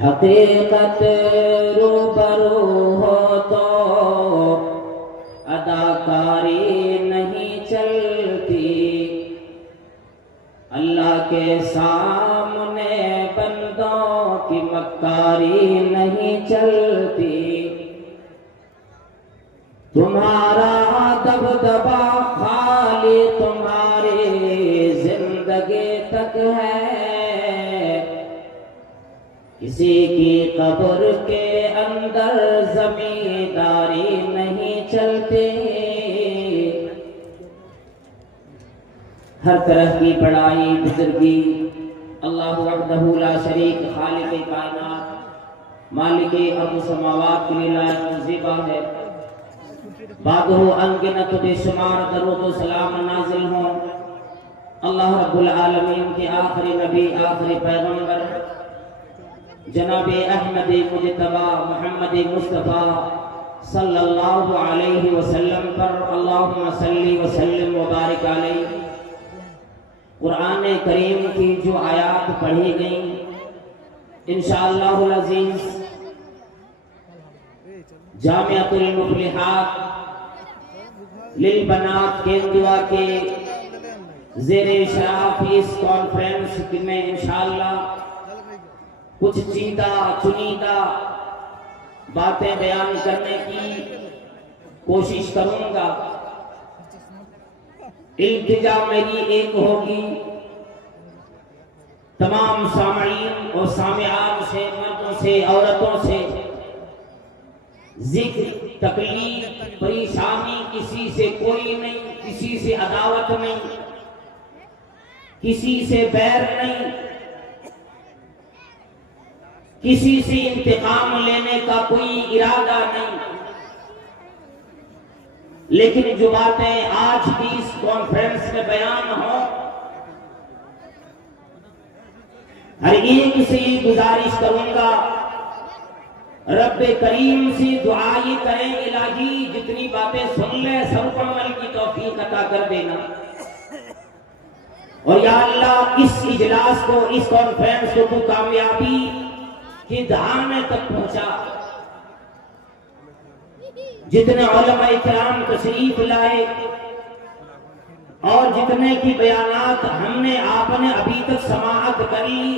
हकीकत रूबरू हो तो अदाकारी नहीं चलती, अल्लाह के सामने बंदों की मक्कारी नहीं चलती। तुम्हारा दबदबा खाली तुम्हारी जिंदगी तक है, किसी की कब्र के अंदर जमींदारी नहीं चलती। हर तरह की बड़ाई बुजुर्गी अल्लाह वहदहु ला शरीक खालिक कायनात मालिक अर्ज़ समावात के लिए लायक ज़िबा है। बादो अनगिनत बेशुमार दरूद व सलाम नाज़िल हों अल्लाह रब्बुल आलमीन के आखिरी नबी आखिरी पैगंबर जनाब अहमद मुजतबा मोहम्मद मुस्तफ़ा सल्लल्लाहु अलैहि वसल्लम पर अल्लाहुम्मा सल्ली व सल्लिम व बारिक अलैहि। कुरान करीम की जो आयात पढ़ी गई इंशाअल्लाहुल अज़ीज़ जामिअतुल मुफ़लिहात लिल बनात केंद्रा के ज़ेरे शराफ़ इस कॉन्फ्रेंस में इंशाअल्लाह कुछ चुनीदा बातें बयान करने की कोशिश करूंगा। इल्तिजा मेरी एक होगी, तमाम सामईन और सामिआत से, मर्दों से, औरतों से जिक्र तकलीफ परेशानी किसी से कोई नहीं, किसी से अदावत नहीं, किसी से बैर नहीं, किसी से इंतकाम लेने का कोई इरादा नहीं। लेकिन जो बातें आज की इस कॉन्फ्रेंस में बयान हो, हर एक से ये गुजारिश करूंगा रब्बे करीम से दुआ ये करें इलाही जितनी बातें सुन ले सबको अमल की तौफीक अता कर देना। और या अल्लाह इस इजलास को, इस कॉन्फ्रेंस को तू कामयाबी कि धाम तक पहुंचा। जितने उलमा इकराम तशरीफ लाए और जितने की बयानात हमने आपने अभी तक समाअत कर ली,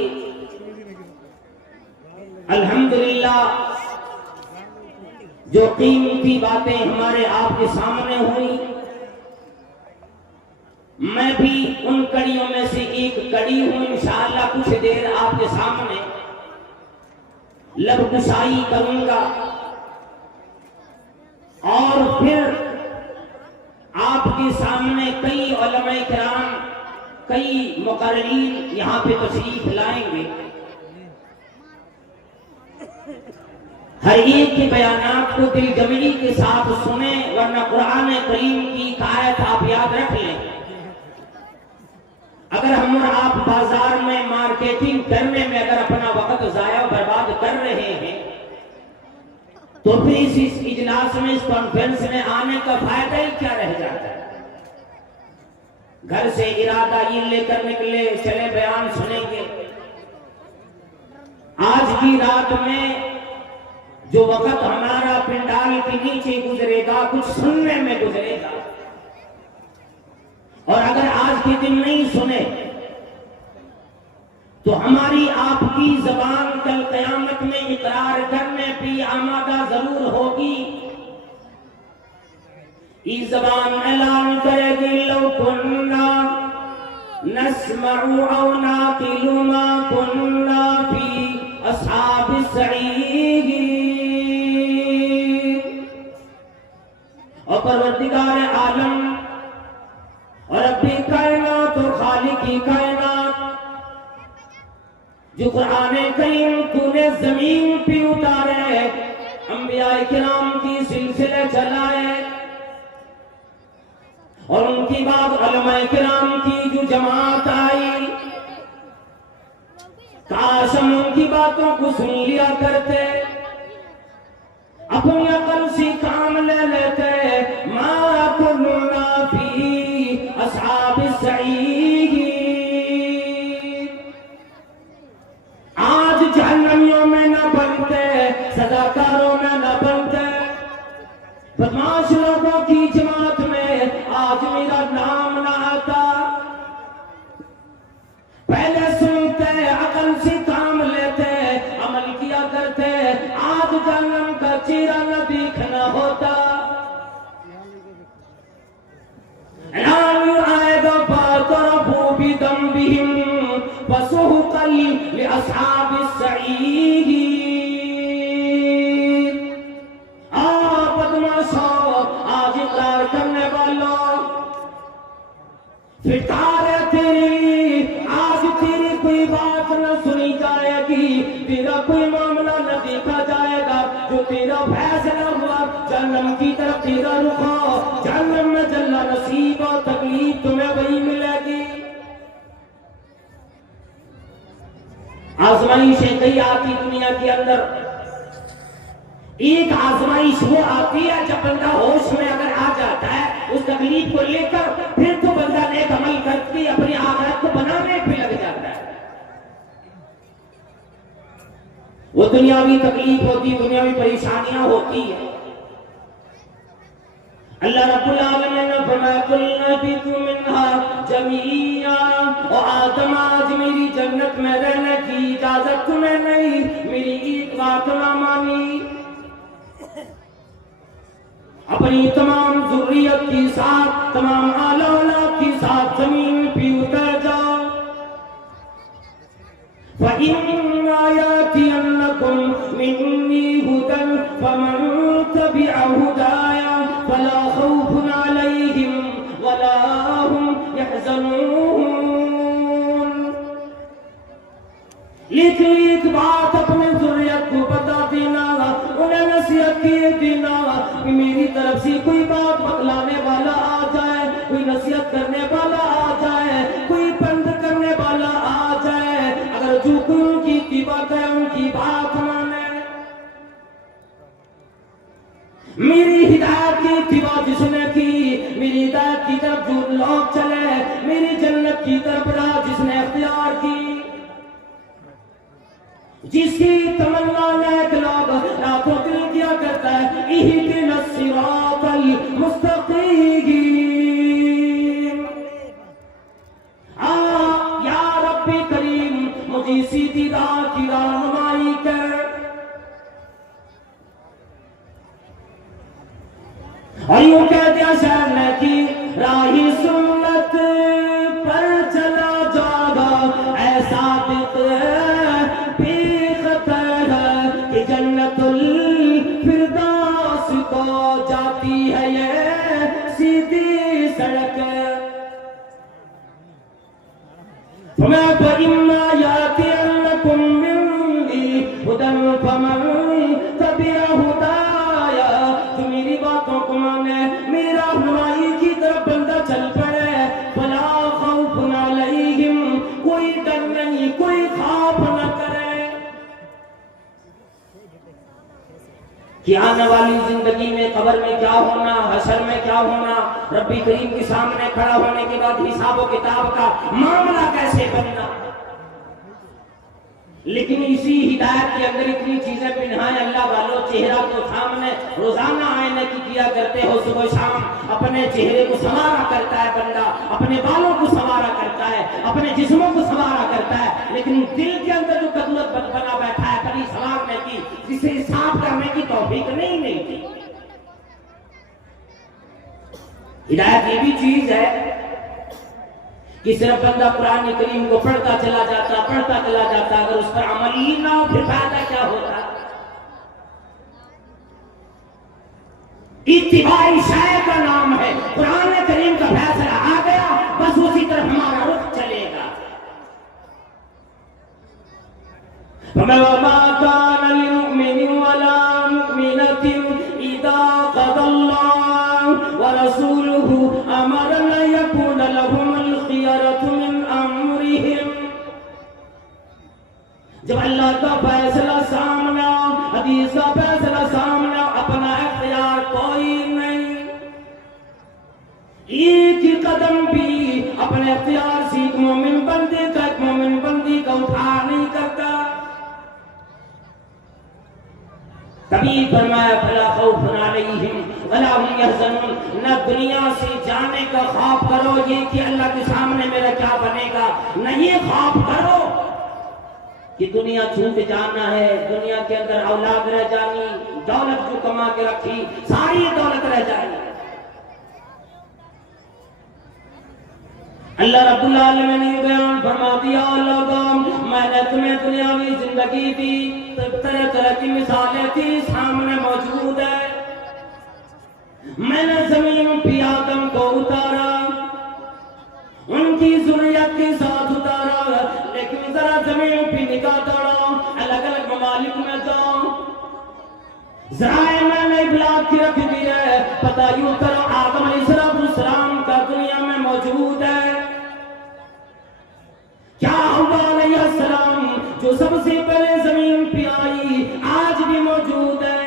अल्हम्दुलिल्लाह जो कीमती बातें हमारे आपके सामने हुई, मैं भी उन कड़ियों में से एक कड़ी हूं। इंशाअल्लाह कुछ देर आपके सामने लबकुशाई करूंगा और फिर आपके सामने कई उलमाए किराम, कई मुकर्रीरीन यहां पे तशरीफ लाएंगे। हर एक के बयानात को दिल जमली के साथ सुने, वरना कुरान करीम की आयत आप याद रख लें। अगर हम और आप बाजार में मार्केटिंग करने में अगर अपना वक्त जाया बर्बाद कर रहे हैं, तो फिर इस इजलास में, इस कॉन्फ्रेंस में आने का फायदा ही क्या रह जाता है। घर से इरादा ये लेकर निकले, चले बयान सुनेंगे। आज की रात में जो वक्त हमारा पिंडाल के नीचे गुजरेगा, कुछ सुनने में गुजरेगा। और अगर आज के दिन नहीं सुने तो हमारी आपकी जबान कल कयामत में इकरार करने पे आमादा जरूर होगी। इस जबान ऐलान करेगी, लौ कुन्ना नस्मउ औ नाकिलु मा कुन्ना फी अस्हाबिस सईर। और परवरदिगार आलम और रब्बी कायनात और खालिकी कायनात, जो कुरान करीम तूने जमीन पे उतारे, अंबिया किराम की सिलसिले चलाए और उनकी बात उलमा किराम की जो जमात आई, काश हम उनकी बातों को सुन लिया करते, अपनी अकल से काम ले लेते। मा कुन्ना फी अस्हाबिस सईर। आज जहन्नमियों में न बनते, सदाकारों में न बनते, बदमाश लोगों की जमात में आज मेरा नाम न आता। पहले सुनते, अकल से काम लेते, अमल किया करते, आज जहन्नम का चेहरा न देखना होता। आएगा फातरफू बिदम्बिहिम फसुहकल लिअस्हाबिस सईर। बदमाशों, आज इकरार करने वालों, फिटकार है तेरी, आज तेरी कोई बात न सुनी जाएगी, तेरा कोई मामला न देखा जाएगा। जो तेरा फैसला हुआ जन्नम की तरफ तेरा रुख हो, जन्नम में जल्ला नसीब और तकलीफ तुम्हें वही मिलेगी। आजमाइशें कई आती दुनिया के अंदर। एक आजमाइश वो आती है जब बंदा होश में अगर आ जाता है, उस तकलीफ को लेकर फिर तो बंदा नेक अमल करके अपनी आखिरत को बनाने पे लग जाता है। वो दुनियावी तकलीफ होती, दुनियावी परेशानियां होती है। अल्लाह रब्बुल आलमीन ने फरमाया, कुल्ना बितु मिन्हा जमीआ। और आदम, आज मेरी जन्नत में रहने की इजाजत तुम्हें नहीं, मेरी एक बात ना मानी, अपनी तमाम जुर्रियत के साथ, तमाम आला औलाद के साथ जमीन पे उतर जाओ। फइन्ना यातियन्नकुम मिन्नी हुदन फमन तबिअ हुदाया फला खौफुन अलैहिम वला हुम यहज़नून। लेकिन एक बात अपने जुर्रियत को बता देना, उन्हें नसीहत के देना कि मेरी तरफ से कोई बात बतलाने वाला आ जाए, कोई नसीहत करने वाला आ जाए, कोई बंद करने वाला आ जाए, अगर जो कोई उनकी इत्तिबा करे, उनकी बात माने, मेरी हिदायत की इत्तिबा जिसने की, मेरी हिदायत की तरफ जो लोग चले, मेरी जन्नत की तरफ राह जिसने अख्तियार की, जिसकी तमन्ना नेक लोग रातों दिन किया करता है, इहदिना सिरातल मुस्तकीम। या रब्बी करीम, मुझे सीधी राह की रहनुमाई कर। अशर की राही सुन्नत पर चला जागा, ऐसा बेखतर कि जन्नतुल फिरदौस को जाती है ये सीधी सड़क। फमा इम्मा यातियन्नकुम मिन्नी हुदन फमन तबिअ हुदाया, जो मेरी बातों को माने, मेरा रहनुमाई की तरफ बंदा चल पड़े, फला खौफुन अलैहिम, कोई डर नहीं, कोई खौफ न करे कि आने वाली जिंदगी में कब्र में क्या होना, हशर में क्या होना, रब्बी करीम के सामने खड़ा होने के बाद हिसाब और किताब का मामला कैसे बनना। लेकिन इसी हिदायत के अंदर इतनी चीजें पिन्हाएं अल्लाह वालों, चेहरा तो सामने रोजाना आईने की किया करते हो, सुबह शाम अपने चेहरे को संवारा करता है बंदा, अपने बालों को संवारा करता है, अपने जिस्मों को संवारा करता है, लेकिन दिल के अंदर जो कदुरत बना बैठा है कभी संवारने की, जिसे साफ करने की तौफीक नहीं मिलती। हिदायत ये भी चीज है कि सिर्फ बंदा कुरान करीम को पढ़ता चला जाता, अगर उस पर अमल ही ना हो फिर फायदा क्या होता। इत्तिबाई शाय का नाम है, कुरान करीम का फैसला आ गया, बस उसी तरफ हमारा रुख चलेगा। वमा कान लिमुमिनिन वला मुमिनतिन इदा क़दल्लाहु व रसूलुहु अमरन यकुन लहुमुल खियरतु मिन अम्रिहिम। जब अल्लाह का फैसला सामने, हदीस का फैसला सामने, अपना इख्तियार कोई नहीं, एक ही कदम भी अपने इख्तियार से एक मोमिन बंदी का उठा नहीं करता। तभी फरमाया फला खौफुन अलैहिम वला हुम यहज़नून, न दुनिया से जाने का खौफ करो ये कि अल्लाह के सामने मेरा क्या बनेगा, न ये खौफ करो कि दुनिया छूट जाना है, दुनिया के अंदर औलाद रह जानी, दौलत जो कमा के रखी सारी दौलत रह जाएगी। अल्लाह रब्बुल आलमीन ने बयान फरमा दिया, मैंने तुम्हें दुनियावी जिंदगी दी, तरह तरह की मिसालें थी सामने मौजूद है। मैंने जमीन पे आदम को उतारा, उनकी जुर्रियत के साथ उतारा, लेकिन जरा जमीन पे निगाह दौड़ाओ, अलग अलग ममालिक में जाओ, जराए मैंने इब्लाग की रख दी है, पता यूं करो आदम अलैहिस्सलाम का दुनिया में मौजूद है। क्या हव्वा अलैहिस्सलाम जो सबसे पहले जमीन पे आई आज भी मौजूद है,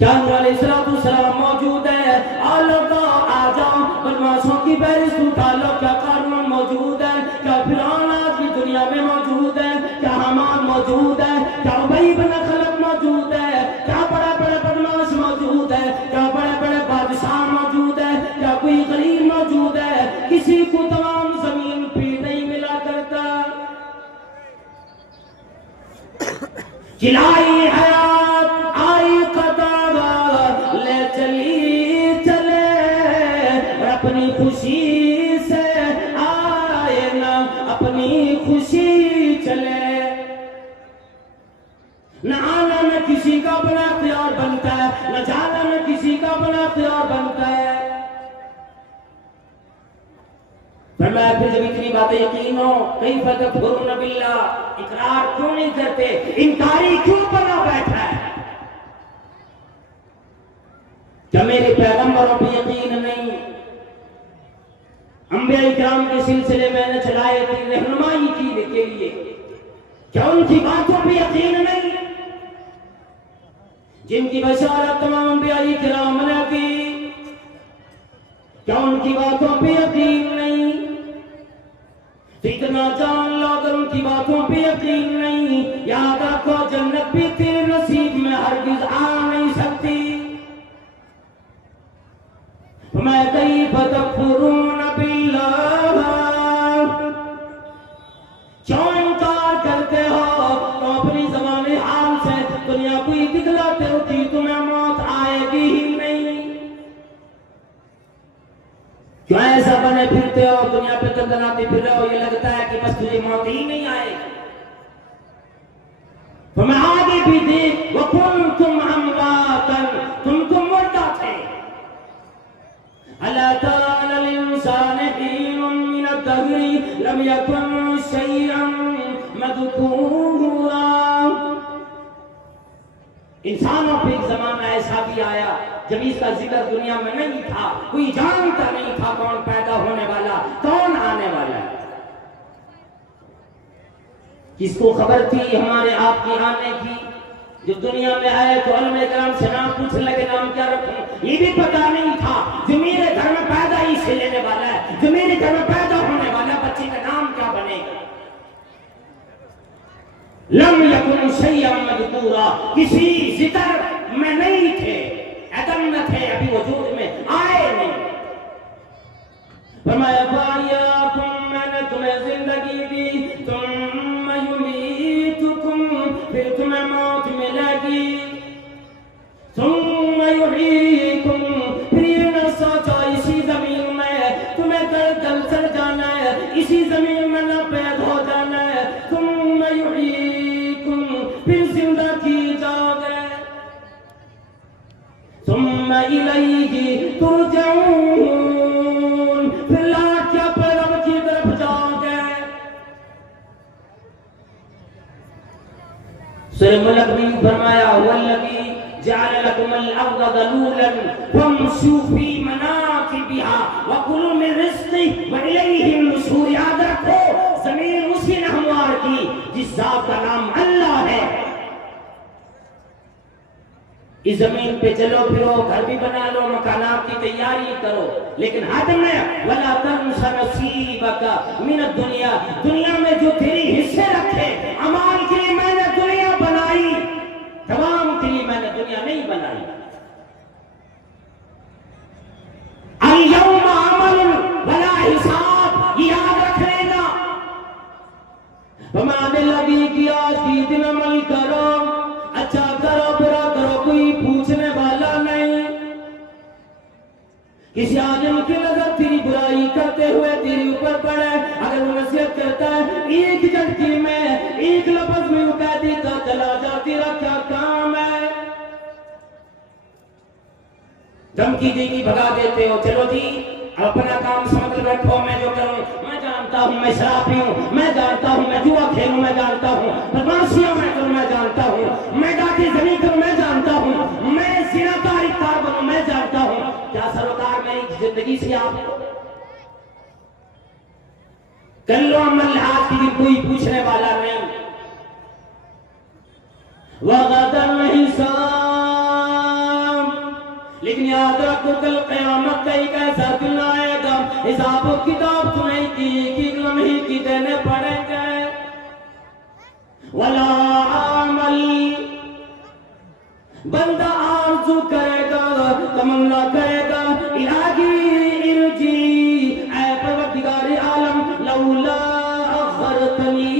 क्या नूह अलैहिस्सलाम मौजूद है। आ जाओ बदमाशों की फहरिस्त उठा लो, क्या कारून मौजूद है, क्या फिरौन आज भी दुनिया में मौजूद है, क्या हमान मौजूद है, क्या उबई बिन खलफ मौजूद है, क्या बड़े बड़े बदमाश मौजूद है, क्या बड़े बड़े बादशाह मौजूद है, क्या कोई गरीब मौजूद है, किसी को तमाम जमीन पे नहीं मिला करता। चिल्लाई हयात आई कतारा ले चली चले, और अपनी खुशी से आए ना अपनी खुशी चले। न आना न किसी का अपना इख्तियार बनता है, न जाना न किसी का अपना इख्तियार बनता है। फरमाया फिर जब इतनी बातें यकीन हो, कई फतफुरुन बिल्लाह, इकरार क्यों नहीं करते, इनकारी क्यों बना बैठा है। क्या मेरे पैगंबरों पर यकीन नहीं, अंबिया इकराम के सिलसिले मैंने चलाए थे रहनुमाई के लिए, क्या उनकी बातों पर यकीन नहीं, जिनकी बशारत तमाम अंबिया इकराम ने की, क्या उनकी बातों पर यकीन नहीं। इतना जान लो अगर उनकी बातों पे यकीन नहीं, याद रखो जन्नत भी तेरे नसीब में हरगिज आ नहीं सकती। मैं कई फतफुरुन बिल्लाह, क्यों इनकार करते हो, तो अपनी ज़बानी हाल से दुनिया को दिखलाते हो कि तुम्हें मौत आएगी चले फिरते हो, दुनिया पे दंदनाते फिर रहे हो, ये लगता है कि बस तुझे मौत ही नहीं आएगी। तो मैं आगे भी देख, वकुंतुम अमवातन, तुम तो मुर्दा थे। अला तरा लिल इंसान हीनुम मिनद दहरी लम यकुन शैअन मज़कूरा। इंसानों पे एक जमाना ऐसा भी आया जब इसका जिक्र दुनिया में नहीं था, कोई जानता नहीं था कौन पैदा होने वाला, कौन आने वाला है। किसको खबर थी हमारे आपके आने की? जब दुनिया में आए तो उलमा किराम से नाम पूछने लगे, नाम क्या रखूं? ये भी पता नहीं था जो मेरे घर में पैदा ही से लेने वाला है, जो मेरे घर में पैदा होने वाला बच्चे का नाम क्या बनेगा। लम यकुन शैअन मज़कूरा, किसी जिक्र में नहीं थे, अदम न थे, अभी वजूद में आए नहीं। फरमाया फ़ारियाकुम, मैंने तुम्हें जिंदगी दी, तुम युमीतुकुम, फिर तुम्हें मौत मिलेगी, तुम युहीकुम, फिर ये न सोचो इसी जमीन में तुम्हें दल चढ़ जाना है, इसी जमीन में न पैदा हो जाना है, तुम युहीकुम, फिर जिंदा की जाओगे, तुम इलैहि तुरजऊन, फिर लौट के अपने रब की तरफ जाओगे। सूरह मुल्क में फरमाया, वल्लज़ी जअल लकुमुल अर्ज़ ज़लूलन फम्शू फी मनाकिबिहा वकुलू मिन रिज़्क़िही व इलैहि नुशूर। याद रखो, जमीन उसी ने हमवार की जिस जात का नाम अल्लाह है। इस जमीन पे चलो फिरो, घर भी बना लो, मकानात की तैयारी करो, लेकिन हद में वला तंसा नसीबका मिन दुनिया, दुनिया में जो तेरी हिस्से रखे, अमाल के लिए मैंने दुनिया बनाई, तमाम के लिए मैंने दुनिया नहीं बनाई। अल यौम अमल वला हिसाब, याद रख लेना। हमारे लगी कि आज की दिन अमल करो, अच्छा करो बुरा करो, कोई पूछने वाला नहीं। किसी आदमी की नजर तेरी बुराई करते हुए तेरे ऊपर पड़े, अगर वो नसीहत करता है एक झटके में, एक लफ्ज में वो कह देता चला जा, तेरा क्या काम है? धमकी देगी, भगा देते हो, चलो जी अपना काम समझ बैठो, मैं जो करूं, मैं जानता हूं मैं शराब पीऊं, मैं जानता हूं मैं जुआ खेलूं, मैं जानता हूं बदमाशियां मैं करूं, मैं जानता हूं मैं डाके जमी करूं, मैं जानता हूं मैं ज़िनाकार इफ्तार बनूं, मैं जानता हूं। क्या सरोकार मेरी जिंदगी से आपको कल्लो अमल आज की कोई पूछने वाला नहीं। वगदन हिसाब, लेकिन याद रखो कल क़यामत का एक ऐसा दिन आएगा, हिसाब किताब तुम्हें की लम्हे की देने पड़ेंगे। वला अमल, बंदा आरज़ू करेगा, तमन्ना करेगा, इलाही इरजी, ऐ परवरदिगार आलम, लौला अखरतनी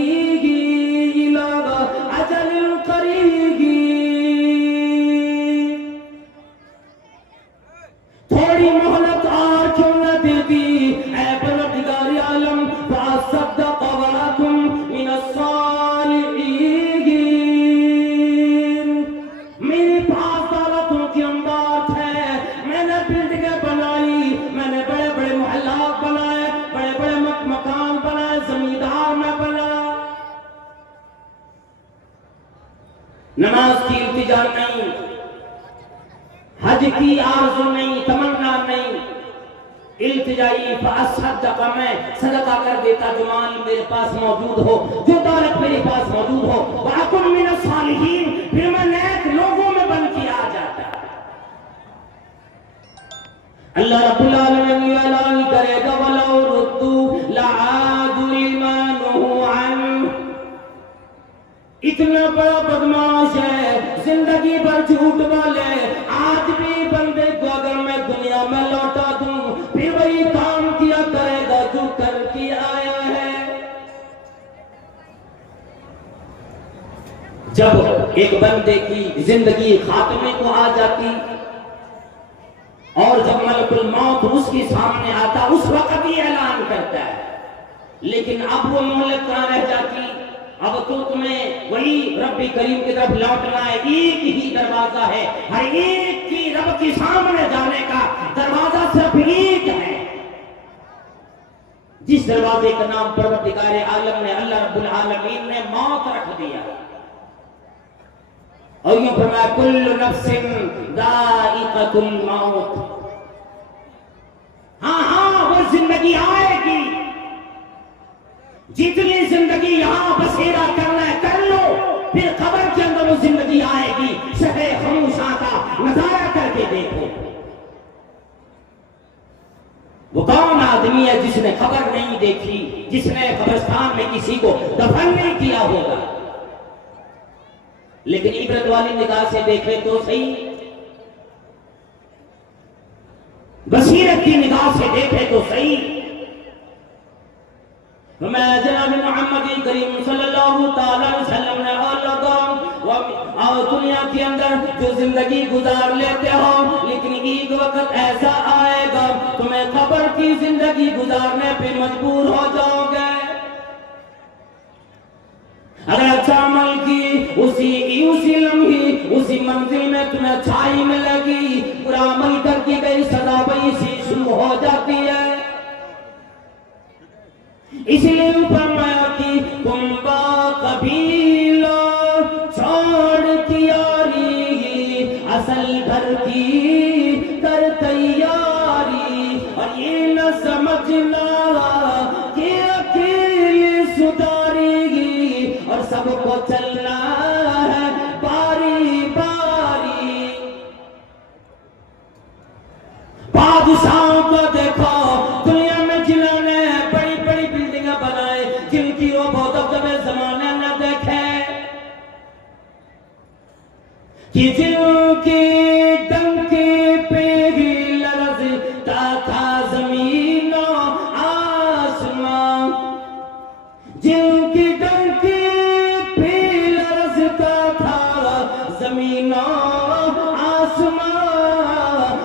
इला अजल करीब, थोड़ी मोहलत और क्यों न देती, ऐ परवरदिगार आलम, फअसद्दक़ व अकुन मिनस सालिहीन। मेरे पास दौलतों की अंबार है, मैंने बिल्डिंगें बनाई, मैंने बड़े बड़े मोहल्लात बनाए, बड़े बड़े मकान बनाए, जमींदार मैं बना। नमाज की इल्तिजा नहीं, हज की आरज़ू नहीं, तमन्ना नहीं, इल्तिजाई फअसद्दक़, मैं सदका कर देता जो माल मेरे पास मौजूद हो, जो दौलत मेरे पास मौजूद हो, व अकुन मिनस सालिहीन, फिर मैं नेक लोगों में बन के आ जाता। अल्लाह रब्बुल आलमीन ऐलान करेगा, वलौ रुद्दू लआदू लिमा नुहू अन्हु। इतना बड़ा बदमाश है, जिंदगी भर झूठ बोले, आज भी बंदे को अगर मैं दुनिया में लौटा दूं फिर वही काम किया करेगा जो करके आया है। जब एक बंदे की जिंदगी खात्मे को आ जाती और जब मलकुल मौत उसके सामने आता उस वक्त ही ऐलान करता है। लेकिन अब वो मोहलत कहाँ रह जाती, अब तो तुम्हें वही रब्बी करीम की तरफ लौटना है। एक ही दरवाजा है, हर एक की रब के सामने जाने का दरवाजा सिर्फ एक है, जिस दरवाजे का नाम परवरदिगार आलम ने अल्लाह रब्बुल आलमीन ने मौत रख दिया। और यूं फरमाया कुल्लु नफ्सिन दाइक़तुल मौत। हाँ वो जिंदगी आएगी, जितनी जिंदगी यहां बसेरा करना है कर लो, फिर कब्र के अंदर वो जिंदगी आएगी। शबे खामोशा का नजारा करके देखो। वो कौन आदमी है जिसने खबर नहीं देखी, जिसने कब्रिस्तान में किसी को दफन नहीं किया होगा। लेकिन इबरत वाली निगाह से देखे तो सही, बसीरत की निगाह से देखे तो सही। मैं जनाब मोहम्मद करीम सल्लल्लाहु तआला अलैहि वसल्लम ने और दुनिया के अंदर जो जिंदगी गुजार लेते हो, लेकिन एक वक्त ऐसा आएगा तुम्हें कब्र की जिंदगी गुजारने पे मजबूर हो जाओगे। अगर अच्छा अमल की उसी लम्हे उसी मंजिल में तुम्हें अच्छाई मिलेगी, बुरा अमल करके गई सदा वही सी शुरू हो जाती है। इसलिए फरमाया कि तुम कबीला छोड़ की यारी, असल घर की कर तैयारी, और ये न समझना कि अकेले सुधारेगी, और सबको चलना है बारी बारी। बादशाहों को देखो दुनिया में जिन्होंने बड़ी बड़ी बिल्डिंग बनाए, जिनकी वो बहुत कभी जमाने न देखे, कि जिनके डंके पे ही लरज़ता था जमीन आसमां, जिनके डंके पे लरज़ता था जमीन आसमां,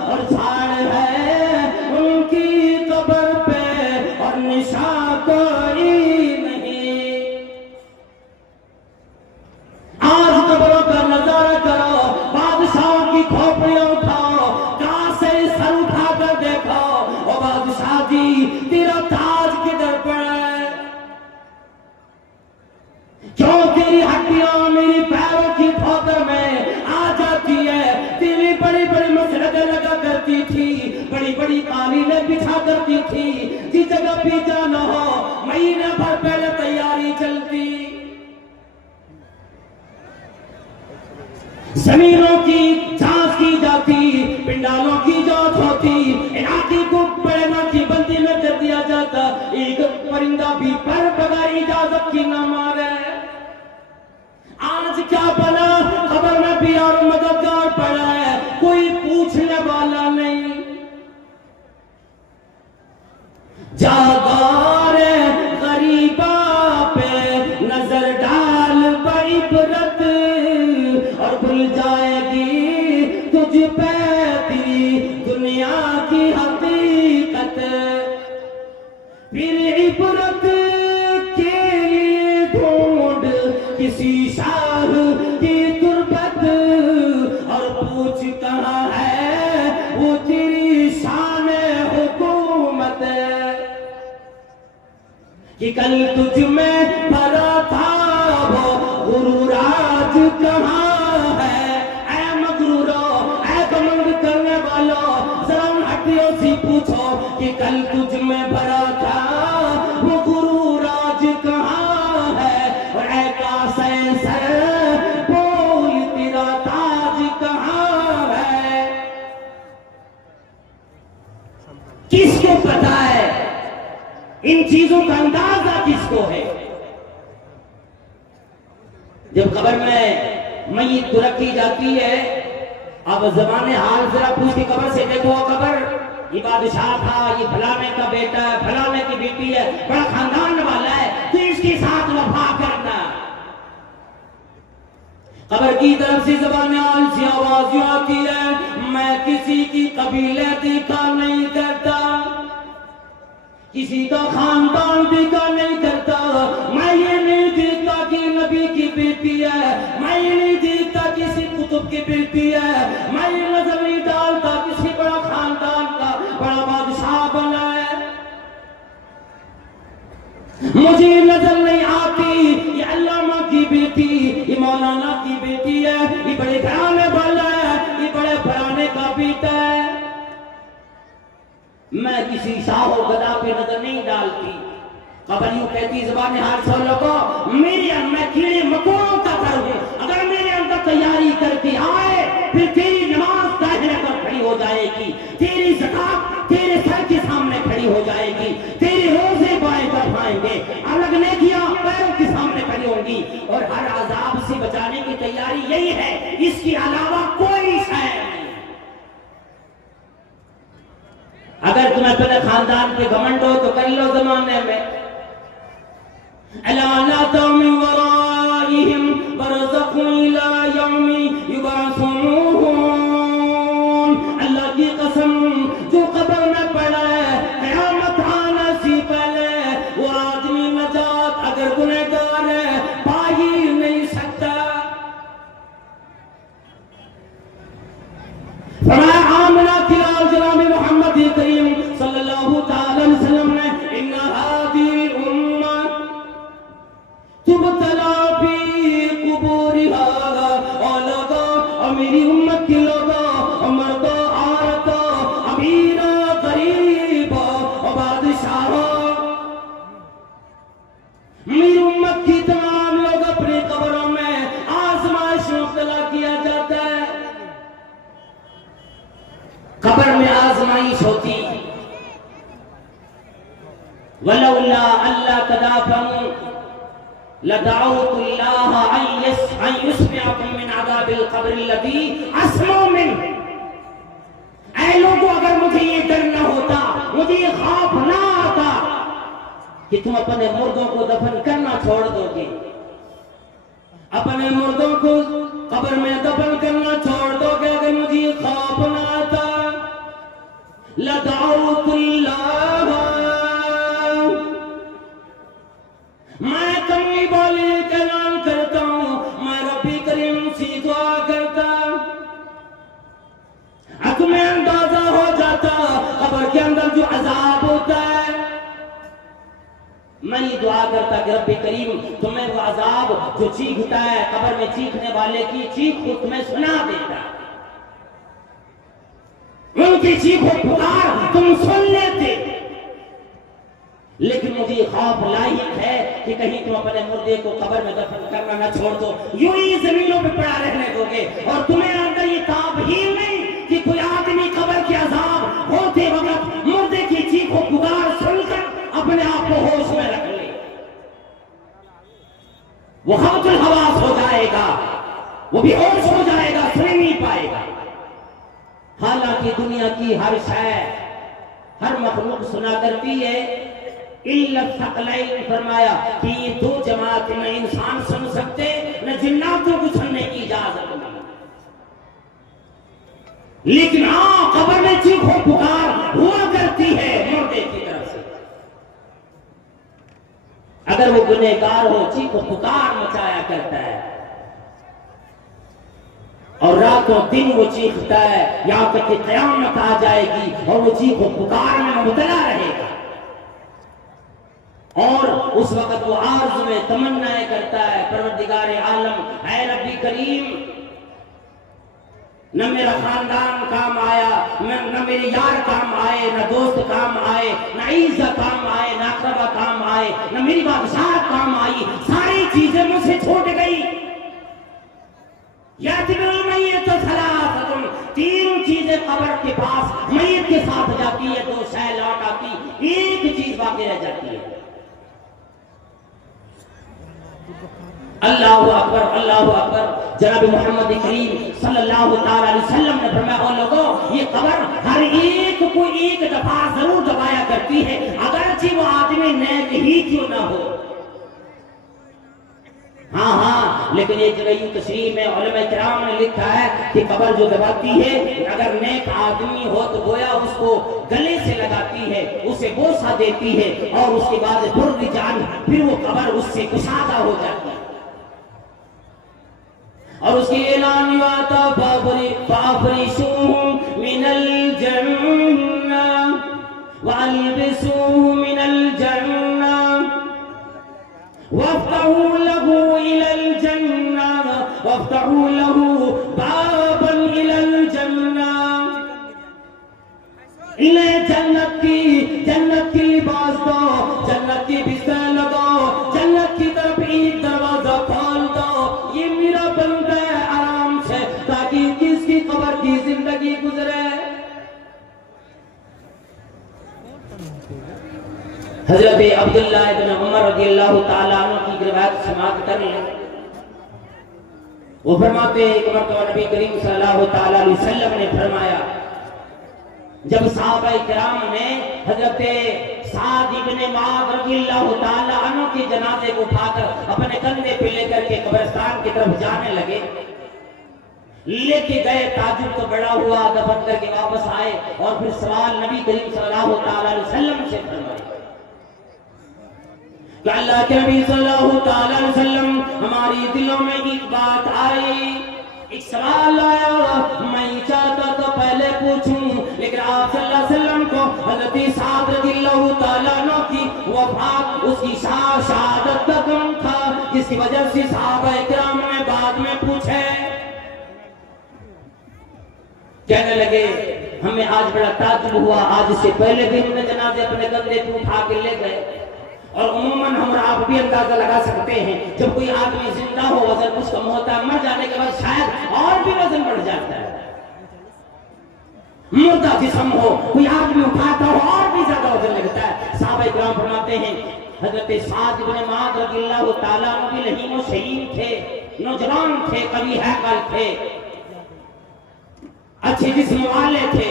और झाड़ है उनकी कब्र पे और निशान कोई नहीं। आज कब्रों का नजारा करो, बादशाहों की खोपड़ियां उठाओ, कहां से सर उठाकर देखो, और बादशाह जी तेरा ताज किधर पड़ा है, क्यों तेरी हड्डियां मेरी पैरों की ठोकर में आ जाती है। तेरी बड़ी बड़ी मसरतें लगा करती थी, बड़ी बड़ी कालीनें बिछा करती थी, जिस जगह भी जाना हो महीने भर पहले तैयारी चलती। जमीनों की जांच की जाती, पिंडालों की जांच होती, इलाके को पड़ना की बंदी में कर दिया जाता, एक परिंदा भी पर बगैर इजाजत की न मारे। आज क्या बना, खबर में भी और मददगार पड़ा है, कोई पूछने वाला नहीं। जागार गरीबा पे नजर डाल बइबरत, और भूल जाएगी तुझ पे तेरी दुनिया की हकीकत। फिर इबरत के लिए ढूंढ किसी शाह की तुरबत, और पूछ कहाँ है वो तेरी शान हुकूमत, कि कल तुझ में भरा था वो गुरूर आज कहाँ है। ऐ मगरूरो, ऐ कमंड करने वालों, जरा उन हड्डियों से पूछो कि कल तुझ में भरा था वो गुरूर आज कहाँ है। और ऐ कासे सर बोल तेरा ताज कहाँ है। किसको पता है इन चीजों का अंदाजा किसको है। जब कब्र में मय्यत को रखी जाती है, अब जमाने हाल जरा पूछ के कब्र से देखो, कब्र ये बादशाह था, ये फलाने का बेटा है, फलाने की बेटी है, बड़ा खानदान वाला है, तो इसके साथ वफा करना। कब्र की तरफ से ज़बान आल से आवाज आती है, मैं किसी किसी की कबीले दिखा नहीं करता, किसी का खानदान दिखा नहीं करता। मैं ये नहीं देखता कि नबी की बेटी है, मैं ये नहीं देखता किसी कुतुब की बेटी है, मैं ये नजर नहीं डालता किसी बड़ा खानदान का बड़ा बादशाह बना है। मुझे नजर नहीं आती ये अल्लामा की बेटी, ये मौलाना की बेटी है, ये बड़े घराने वाला है, ये बड़े घराने का बेटा है। मैं किसी शाह गदा पे नजर नहीं डालती। कबर यूं कहती ज़बान हाल सोलो को, मैं कीड़े मकोड़ों का घर हूं, अगर मेरे अंदर तैयारी करके आए फिर तेरी नमाज दाहिने पर खड़ी हो जाएगी, तेरी ज़कात तेरे सर के सामने खड़ी हो जाएगी, तेरे रोजे बाएं तरफ आएंगे, अलग नेकियां पैरों के सामने खड़ी होंगी, और हर अजाब से बचाने की तैयारी यही है, इसके अलावा कोई शय नहीं। अगर तुम्हें अपने खानदान पे घमंड हो तो कर लो जमाने में। अल्लाह की कसम, जो कब्र में पड़ा है क़यामत आने से पहले वो आदमी नजात अगर गुनहगार है पा ही नहीं सकता। फरमाया आमना की लाल जनाब मोहम्मद करीम सल्लल्लाहु अलैहि वसल्लम ने, इन्ना हादिल उम्मत तुबतला फी कुबूरिहा, और लोगों और मेरी उम्मत के लोगों, मर्दों औरतों, अमीरों गरीबों और बादशाहों, मेरी उम्मत की तमाम लोग अपनी कब्रों में आजमाइश में मुब्तला किया जाता है। कब्र में आजमाइश होती, वलौला अल्लाह तदाफनु लदअउतुल्लाह अन युस्मिअकुम मिन अज़ाबिल क़ब्र अल्लज़ी अस्मअ मिन। ऐ लोगों, अगर मुझे ये डर ना होता, मुझे ये खौफ ना आता कि तुम अपने मुर्दों को दफन करना छोड़ दोगे, अपने मुर्दों को कब्र में दफन करना छोड़ दोगे, अगर मुझे ये खौफ ना आता, लदअउतुल्लाह, मैं कमी बोले कलाम करता हूं, मैं रब्बी करीम से दुआ करता। अब तुम्हें अंदाजा हो जाता कब्र के अंदर जो अजाब होता है, मैं ये दुआ करता कि रब्बी करीम तुम्हें वो अजाब जो चीखता है कब्र में, चीखने वाले की चीख को तुम्हें सुना देता, उनकी चीखों पुकार तुम सुन लेते। लेकिन मुझे खौफ लायक है कि कहीं तुम अपने मुर्दे को कब्र में दफन करना न छोड़ दो, यूं ही जमीनों पे पड़ा रहने दोगे, और तुम्हें अंदर ये ताब ही नहीं कि कोई आदमी कब्र के अजाब होते वक्त मुर्दे की चीखों पुकार सुनकर अपने आप को होश में रख ले। वो खौफुल हवास हो जाएगा, वो भी होश हो जाएगा, सुन नहीं पाएगा। हालांकि दुनिया की हर शय, हर मखलूक सुना करती है। इल्लत सकलैन फरमाया कि ये दो जमात न इंसान सुन सकते न जिन्नातों को सुनने की इजाजत नहीं, लेकिन हाँ कब्र में चीखों पुकार हुआ करती है मुर्दे की तरफ से। अगर वो गुनहगार हो, चीखों पुकार मचाया करता है, और रातों दिन वो चीखता है, यहां तक कि क़यामत आ जाएगी और वो चीखों पुकार में मुबतला रहेगा, और उस वक्त वो आर्ज़ में तमन्नाएं करता है, परवरदिगार आलम, ऐ रब्बी करीम, न मेरा खानदान काम आया, न मेरे यार काम आए, न दोस्त काम आए, न ईज़ा काम आए, न अक़रबा काम आए, न मेरी बादशाह काम आई, सारी चीजें मुझसे छूट गई। तीन चीजें कब्र के पास मय्यत के साथ जाती है, दो शय लौट आती, एक चीज बाकी रह जाती है। अल्लाहु अकबर, अल्लाहु अकबर। जनाब मोहम्मद करीम सल्लल्लाहु अलैहि वसल्लम ने फरमाया, ओ लोगों, ये कब्र हर एक को एक दफा जरूर दबाया करती है, अगरचे वो आदमी नेक ही क्यों ना हो। हाँ हाँ, लेकिन एक जगह तशरीह में उलमा किराम ने लिखा है कि कब्र जो दबाती है, अगर नेक आदमी हो तो गोया उसको गले से लगाती है, उसे बोसा देती है और उसके बाद जान फिर वो कब्र उससे कुशादा हो जाती है। और उसकी ऐलान हुआ था फाफरिशूहुम मिनल जन्ना वअल्बिसूहुम मिनल जन्ना वफ्तहू लहू इलल जन्ना वफ्तहू लहू बाबन इलल जन्ना। इन्हें जन्नत की लिबास दो, जन्नत की बिस्तर लगाओ, जन्नत की तरफ एक दरवाजा खोल दो, ये मेरा बंदा है आराम से, ताकि किसकी कब्र की जिंदगी गुजरे। हजरत अब्दुल्लाह इब्न उमर रज़ियल्लाहु ताला अन्हु की रिवायत समाप्त कर लें। वो फरमाते हैं कि मरतबा नबी करीम सल्लल्लाहु ताला अलैहि वसल्लम ने फरमाया, जब सहाबाए किराम ने हजरत साद इब्ने मुआद रज़ियल्लाहु ताला अन्हु के जनाजे को उठाकर अपने कंधे पे लेकर के कब्रिस्तान की तरफ जाने लगे, लेके गए, ताजुब तो बड़ा हुआ, दफन करके वापस आए और फिर सवाल नबी करीम सल्लल्लाहु ताला अलैहि वसल्लम से फरमाया कि अल्लाह के नबी सल्लल्लाहु ताला अलैहि वसल्लम, हमारी दिलों में एक बात आई, एक सवाल आया, मैं चाहता था पहले पूछूं, लेकिन आप सल्लल्लाहु अलैहि वसल्लम को हज़रत साद रज़ियल्लाहु ताला अन्हु की वफात, उसकी शहादत का गम था, जिसकी वजह से सहाबाए किराम ने बाद में पूछे। कहने लगे, हमें आज बड़ा ताज्जुब हुआ, आज इससे पहले भी हमने जनाजे अपने कंधे पे उठा के ले गए, और उम्मन हम आप भी अंदाजा लगा सकते हैं, जब कोई आदमी जिंदा हो वजन कुछ कम होता है, मर जाने के बाद शायद और भी वजन बढ़ जाता है। मुर्दा जिस्म हो, कोई आदमी उठाता हो और भी ज्यादा वजन लगता है। सहाबाए किराम फरमाते हैं, हजरत साद इब्ने मुआद रज़ियल्लाहु ताला अन्हु भी लहीम व शहीन थे, नौजवान थे, कवि हैकल थे, अच्छे जिस्म वाले थे,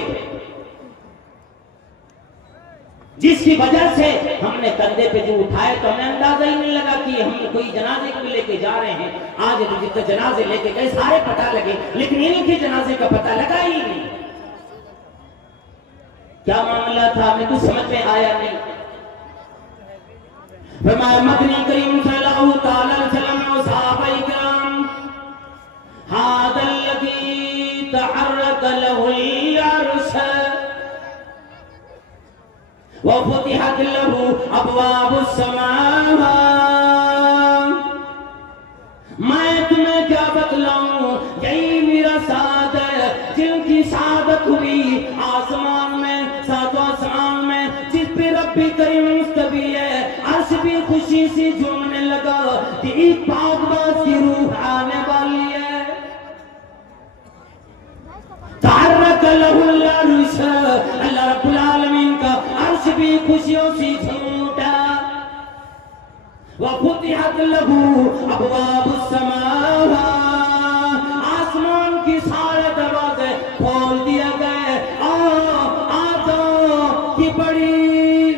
जिसकी वजह से हमने कंधे पे जो उठाए तो हमें अंदाजा ही नहीं लगा कि हम कोई जनाजे को लेके जा रहे हैं। आज तो जितने जनाजे लेके गए सारे पता लगे, लेकिन इनके जनाजे का पता लगा ही नहीं। क्या मामला था हमें कुछ समझ में आया नहीं। फरमाया मदनी करीम सल्लल्लाहु ताला अलैहि वसल्लम और सहाबाए किराम, हादल लज़ी तहर्रक लहुल अर्श वफ़ुतिहत लहू अबवाबुस समा। मैं तुम्हें क्या बतलाऊं, यही मेरा साद है, जिनकी सादत हुई आसमान में, सातों आसमान में, जिस पे रब्बी करीम मुस्तवी है, अर्श भी खुशी से झूमने लगा कि एक पाकबाज की रूह आने वाली है। तहर्रक लहुल अर्श, अल्लाह रब्बुल आलमीन का अर्श भी खुशियों से झूम उठा। वफ़ुतिहत लहू अबवाबुस समा, आसमान की सारे दरवाजे खोल दिए गए। आदम की बड़ी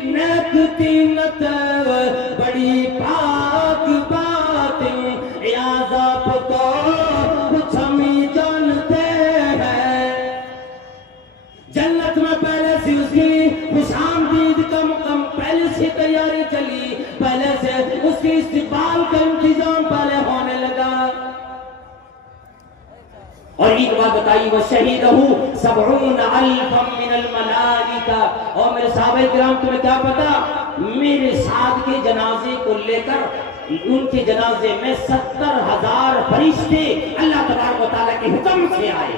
नेक तीनत, बड़ी पाक बातें याद आपको कुछ हम ही जानते हैं। जन्नत में पहले से उसकी खुशामदीद का मुकम पहले से तैयारी चली, पहले से उसके इस्तिकबाल का इंतजाम पहले होने लगा। और एक बात बताइए, वो शहीदहू 70 अल्फम मिनल मलाइका। और मेरे सहाबाए किराम तुम्हें क्या पता, मेरे साथ के जनाजे को लेकर उनके जनाजे में 70,000 फरिश्ते अल्लाह तबारक व तआला के हुक्म से आए।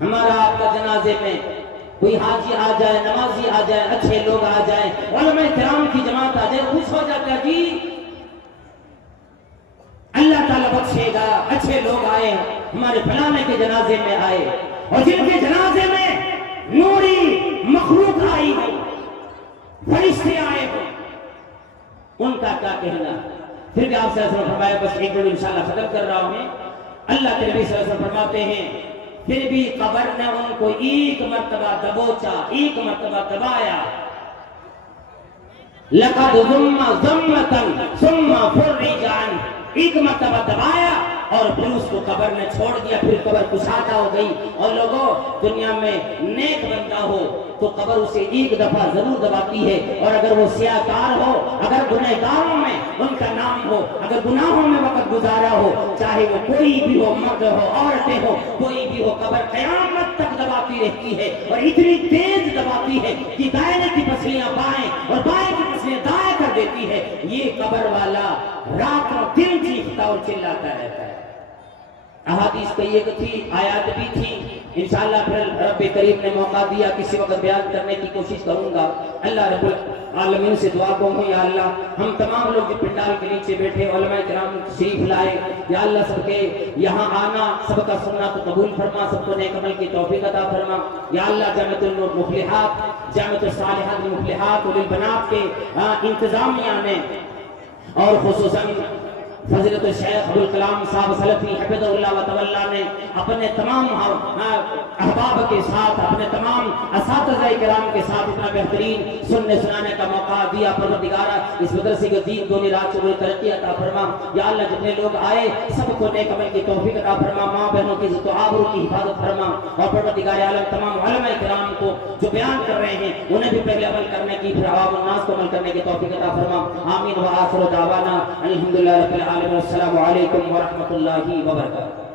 हमारा आपका जनाजे में कोई हाजी आ जाए, नमाजी आ जाए, अच्छे लोग आ जाए, उलमा किराम की जमात आ जाए, खुश हो जाता है जी अल्लाह ताला बख्शेगा, अच्छे लोग आए, हमारे फलाने के जनाजे में आए। और जिनके जनाजे में नूरी मखलूक आई हो, फरिश्ते आए हो, उनका क्या कहना। फिर भी आपसे फरमाया, बस एक मिनट इंशाल्लाह खत्म कर रहा हूं। अल्लाह के नबी सल्लल्लाहु अलैहि वसल्लम फरमाते हैं, फिर भी कब्र ने उनको एक मर्तबा दबोचा, एक मर्तबा दबाया। लक़द ज़ुम्मा ज़म्मतन सुम्मा फुर्रिजा अन्हु, एक मर्तबा दबाया और फिर उसको कब्र ने छोड़ दिया, फिर कब्र कुशादा हो गई। और लोगों, दुनिया में नेक बंदा हो तो कब्र उसे एक दफा जरूर दबाती है, और अगर वो सियाकार हो, अगर गुनहगारों में उनका नाम हो, अगर गुनाहों में वक्त गुजारा हो, चाहे वो कोई भी हो, मर्द हो, औरतें हो, कोई भी हो, कब्र कयामत तक दबाती रहती है। और इतनी तेज दबाती है कि दाएं की पसलियां बाएं और बाएं की पसलियां दाएं कर देती है। ये कब्र वाला रात और दिन चीखता और चिल्लाता रहता है। अहादीस कई एक थी, आयात भी थी। इंशाअल्लाह फिर रब्बे करीम ने मौका दिया, किसी वक्त बयान करने की कोशिश करूंगा। अल्लाह रब्बुल आलमीन से दुआ कहूँ, या अल्लाह हम तमाम लोग जो पंडाल के नीचे बैठे उलमाए किराम तशरीफ लाए, या अल्लाह सबके यहाँ आना, सबका सुनना तो कबूल फरमा, सबको नेक अमल की तौफीक अता फरमा। या अल्लाह जन्नतुल मुफलिहात, जन्नतुस सालिहात मुफलिहात उल बनात के इंतजामिया ने और खुसूसन फज़ीलत शेख अब्दुल कलाम साहब सलफी हफ़िज़हुल्लाह व तवल्ला ने अपने तमाम अहबाब के साथ, अपने तमाम असातिज़ाए किराम के साथ इतना बेहतरीन सुनने सुनाने का मौका दिया। परवरदिगारा इस मदरसे के दीन दोनों रात चुने तरक्की अता फरमा। या अल्लाह जितने लोग आए सबको नेक अमल की तौफीक अता फरमा, माँ बहनों की इज़्ज़त व आबरू की हिफाजत फरमा। और परवरदिगार आलम तमाम उलमाए किराम को जो बयान कर रहे हैं उन्हें भी पहले अमल करने की, फिर अवाम अन्नास को अमल करने की तौफीक अता फरमा। आमीन व आखिर दावाना अल्हम्दुलिल्लाहि रब्बिल आलमीन। अस्सलामु अलैकुम व रहमतुल्लाहि व बरकातुहू।